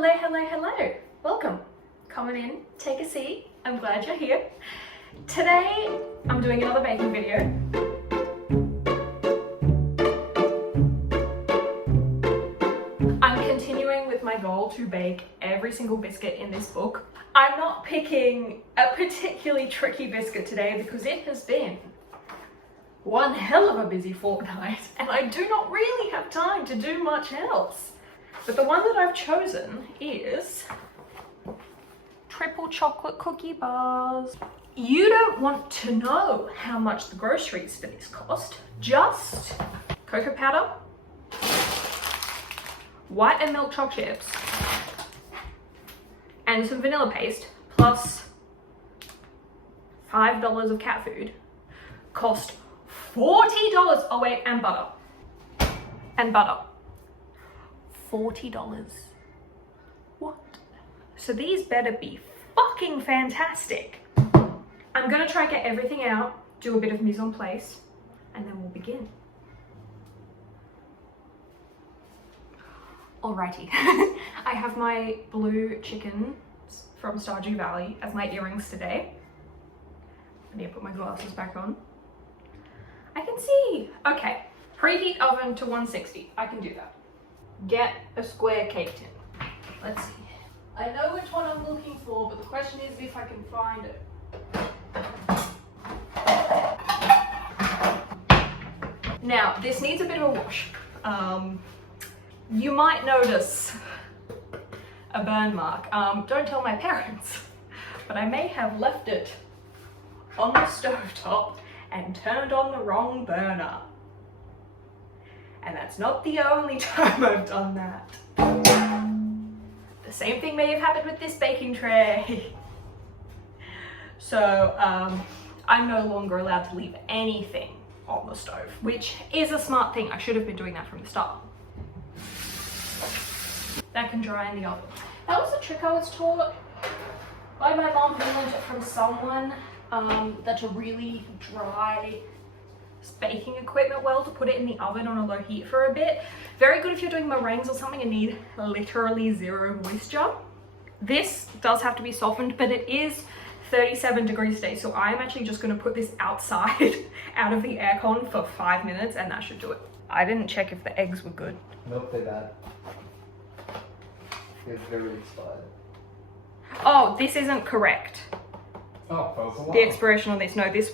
Hello, hello, hello. Welcome. Come on in, take a seat. I'm glad you're here. Today, I'm doing another baking video. I'm continuing with my goal to bake every single biscuit in this book. I'm not picking a particularly tricky biscuit today because it has been one hell of a busy fortnight and I do not really have time to do much else. But the one that I've chosen is triple chocolate cookie bars. You don't want to know how much the groceries for this cost. Just cocoa powder, white and milk choc chips, and some vanilla paste, plus $5 of cat food, cost $40. Oh wait, and butter. And butter. $40. What? So these better be fucking fantastic. I'm gonna try and get everything out, do a bit of mise en place, and then we'll begin. Alrighty. I have my blue chicken from Stardew Valley as my earrings today. I need to put my glasses back on. I can see. Okay, preheat oven to 160. I can do that. Get a square cake tin. Let's see. I know which one I'm looking for, but the question is if I can find it. Now, this needs a bit of a wash. You might notice a burn mark. Don't tell my parents, but I may have left it on the stovetop and turned on the wrong burner. And that's not the only time I've done that. The same thing may have happened with this baking tray. So I'm no longer allowed to leave anything on the stove, which is a smart thing. I should have been doing that from the start. That can dry in the oven. That was a trick I was taught by my mom, who learned it from someone, that's a really dry baking equipment well to put it in the oven on a low heat for a bit. Very good if you're doing meringues or something and need literally zero moisture. This does have to be softened, but it is 37 degrees today, so I'm actually just going to put this outside out of the aircon for 5 minutes and that should do it. I didn't check if the eggs were good. Nope, they're bad. They're very expired. Oh, this isn't correct. Oh, that was a lot. The expiration on this. No, these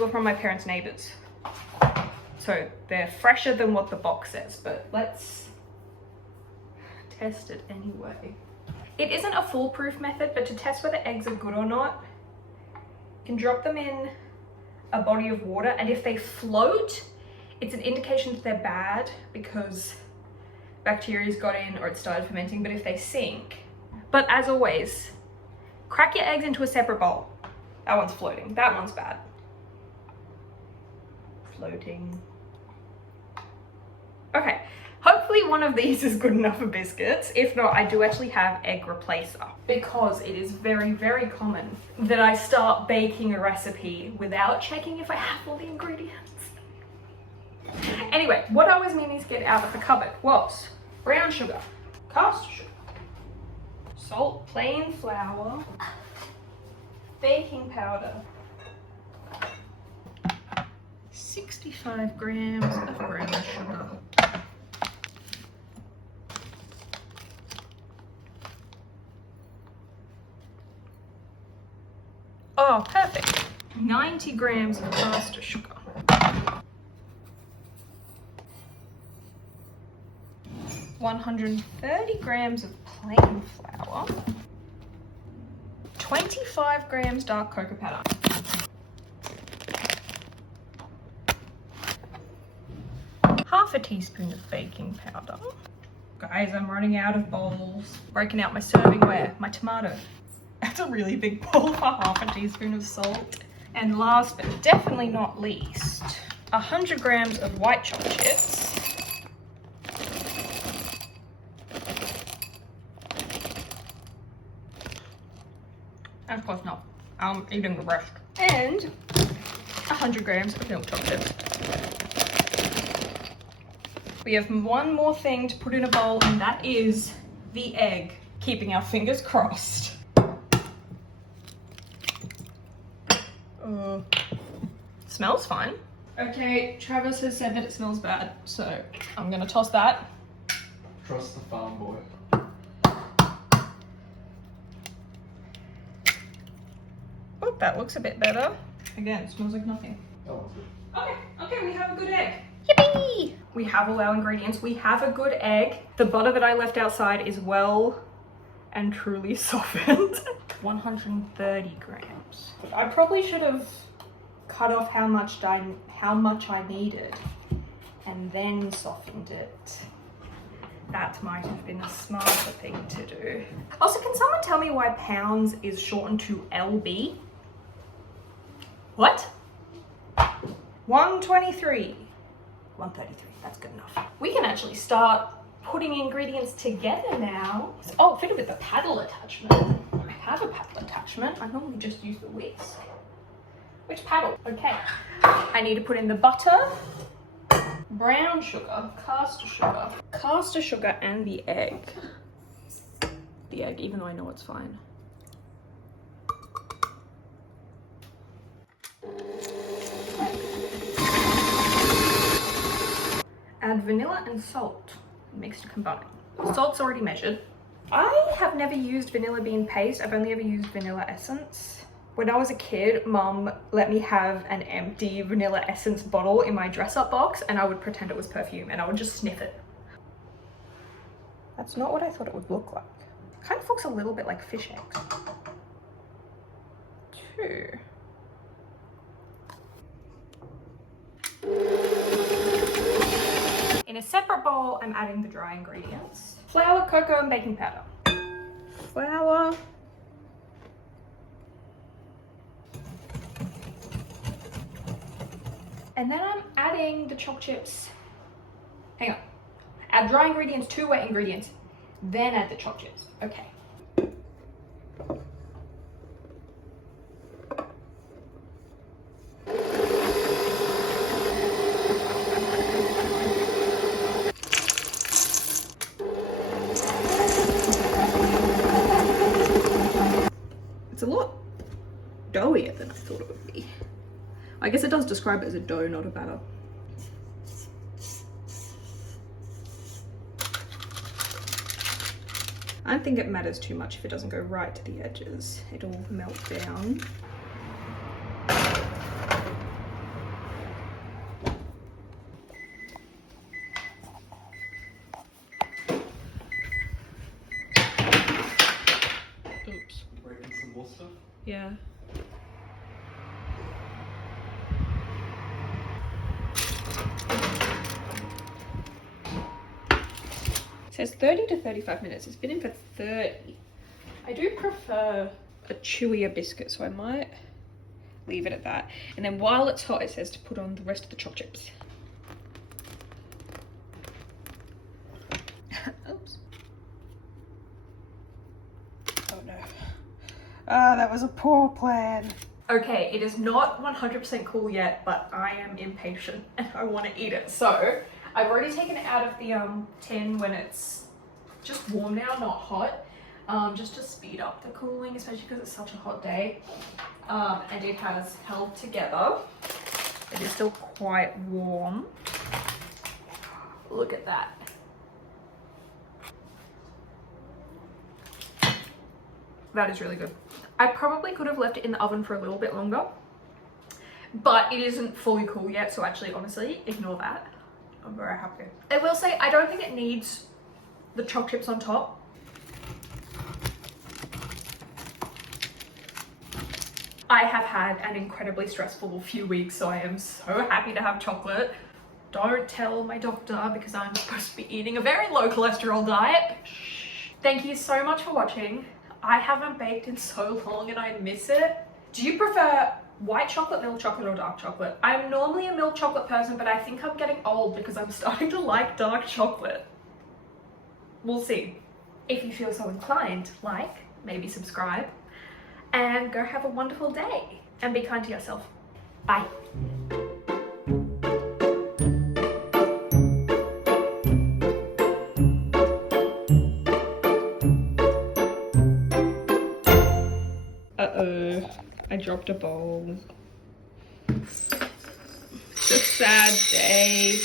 were from my parents' neighbours. So they're fresher than what the box says, but let's test it anyway. It isn't a foolproof method, but to test whether eggs are good or not, you can drop them in a body of water, and if they float, it's an indication that they're bad because bacteria's got in or it started fermenting. But if they sink, but as always, crack your eggs into a separate bowl. That one's floating, that one's bad. Floating. Okay, hopefully one of these is good enough for biscuits. If not, I do actually have egg replacer, because it is very, very common that I start baking a recipe without checking if I have all the ingredients. Anyway, what I was meaning to get out of the cupboard was brown sugar, caster sugar, salt, plain flour, baking powder, 65 grams of brown sugar, oh perfect, 90 grams of caster sugar, 130 grams of plain flour, 25 grams dark cocoa powder, half a teaspoon of baking powder. Guys, I'm running out of bowls. Breaking out my servingware, my tomato. That's a really big bowl for half a teaspoon of salt. And last but definitely not least, 100 grams of white chocolate chips. That's close enough. I'm eating the rest. And 100 grams of milk chocolate. We have one more thing to put in a bowl, and that is the egg. keeping our fingers crossed. Smells fine. Okay, Travis has said that it smells bad, so I'm gonna toss that. Trust the farm boy. Oh, that looks a bit better. Again, it smells like nothing. That one's good. Okay, we have a good egg. Yippee! We have all our ingredients. We have a good egg. The butter that I left outside is well and truly softened. 130 grams. I probably should have cut off how much I needed and then softened it. That might have been a smarter thing to do. Also, can someone tell me why pounds is shortened to LB? What? 123. 133, that's good enough. We can actually start putting ingredients together now. Oh, fitted with the paddle attachment. I have a paddle attachment. I normally just use the whisk. Which paddle? Okay. I need to put in the butter, brown sugar, caster sugar, and the egg. The egg, even though I know it's fine. Add vanilla and salt, mix to combine. Salt's already measured. I have never used vanilla bean paste. I've only ever used vanilla essence. When I was a kid, Mum let me have an empty vanilla essence bottle in my dress-up box and I would pretend it was perfume and I would just sniff it. That's not what I thought it would look like. It kind of looks a little bit like fish eggs. 2. In a separate bowl, I'm adding the dry ingredients. Flour, cocoa, and baking powder. Flour. And then I'm adding the choc chips. Hang on. Add dry ingredients to wet ingredients, then add the choc chips. Okay. It's a lot doughier than I thought it would be. I guess it does describe it as a dough, not a batter. I don't think it matters too much if it doesn't go right to the edges. It'll melt down. Oops. Breaking some more stuff. Yeah. It says 30 to 35 minutes. It's been in for 30. I do prefer a chewier biscuit, so I might leave it at that. And then while it's hot, it says to put on the rest of the choc chips. Oops. Oh no. Ah, that was a poor plan. Okay, it is not 100% cool yet, but I am impatient and I want to eat it. So I've already taken it out of the tin when it's just warm now, not hot, just to speed up the cooling, especially because it's such a hot day. And it has held together. It is still quite warm. Look at that. That is really good. I probably could have left it in the oven for a little bit longer, but it isn't fully cool yet, so actually, honestly, ignore that. I'm very happy. I will say, I don't think it needs the choc chips on top. I have had an incredibly stressful few weeks, so I am so happy to have chocolate. Don't tell my doctor because I'm supposed to be eating a very low cholesterol diet. Thank you so much for watching. I haven't baked in so long and I miss it. Do you prefer white chocolate, milk chocolate, or dark chocolate? I'm normally a milk chocolate person, but I think I'm getting old because I'm starting to like dark chocolate. We'll see. If you feel so inclined, like, maybe subscribe, and go have a wonderful day and be kind to yourself. Bye. Uh-oh, I dropped a bowl. It's a sad day.